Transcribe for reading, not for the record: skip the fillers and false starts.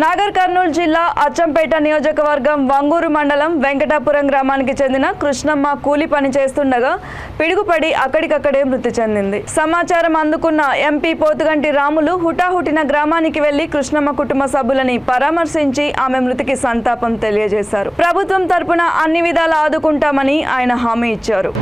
నాగర్ కర్నూలు జిల్లా అచ్చంపేట నియోజకవర్గం వంగూరు మండలం వెంకటాపురం గ్రామానికి చెందిన కృష్ణమ్మ కూలి పని చేస్తుండగా పిడుగుపడి అక్కడికక్కడే మృతి చెందింది. సమాచారం అందుకున్న ఎంపీ పోతుగంటి రాములు హుటాహుటిన గ్రామానికి వెళ్లి కృష్ణమ్మ కుటుంబ సభ్యులని పరామర్శించి ఆమె మృతికి సంతాపం తెలియజేశారు. ప్రభుత్వం తరపున అన్ని విధాలా ఆదుకుంటామని ఆయన హామీ ఇచ్చారు.